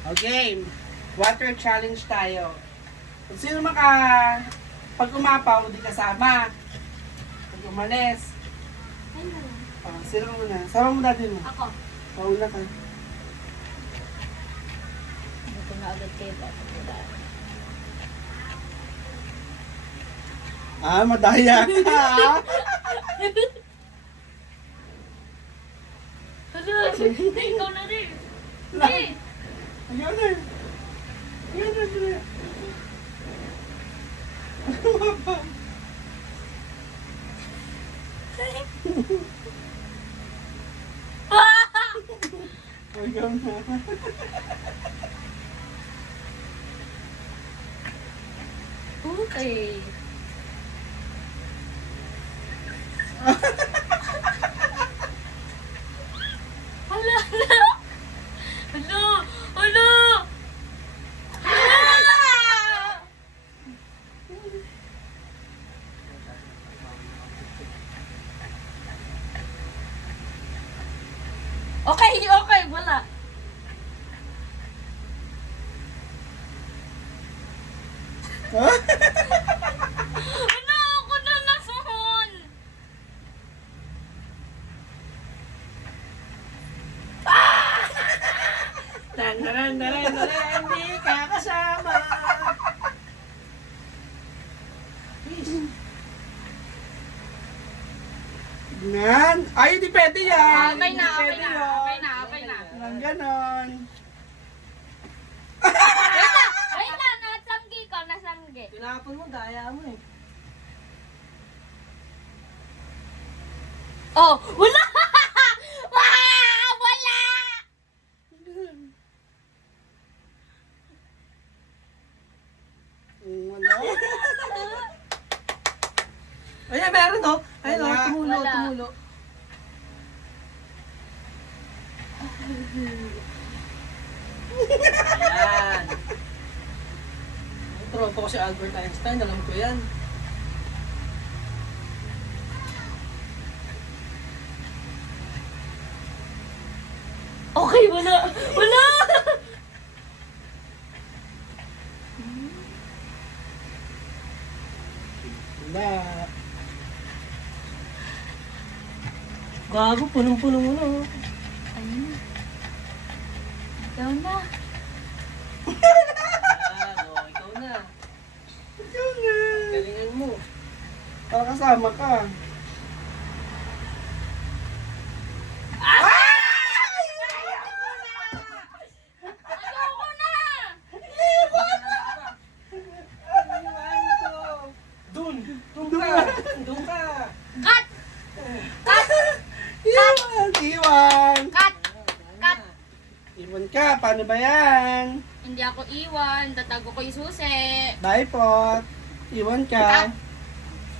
Okay, water challenge tayo. Kung sino pag umapaw, di kasama. Pag umalis. Sino muna? Sama mo natin mo. Ako. Pauna ka. Ito na agad kayo ba? Madaya ka. Ikaw na rin. Hey! Ayaw na. Ayaw na. Umapaw. Ayaw na. Okay. Hala, hala. Hala, hala. Hala! Okay, okay, wala. Ano, ako na nasun. Hindi ka kasama. Yan. Ay, di pwede yan. Okay na, Hindi okay pwede na, yun. okay na, okay na. Walang ganon. Wait lang, nasanggi ko, nasanggi. Tinapon mo, daya mo eh. Oh, wala! Wow, wala! Wala. Ayan, meron oh. Ayun oh, Wala. tumulo, Wala. tumulo. Ayan. Ang tropa ko si Albert Einstein, alam ko yan. Okay, wala! Wala! Wala. Gago, punong-puno mo na oh. Ayun. Ikaw na. Ayan, oh, ikaw na. Ikaw na. Galingan mo. Para kasama ka. Ayoko na! Dun! Dun Doon ka! ka. Dun ka! Cut! Cut! Iwan. Iwan. Cut! Cut! Iwan ka. Paano ba yan? Hindi ako iwan. Tatago ko yung susi. Bye po. Iwan ka. Cut!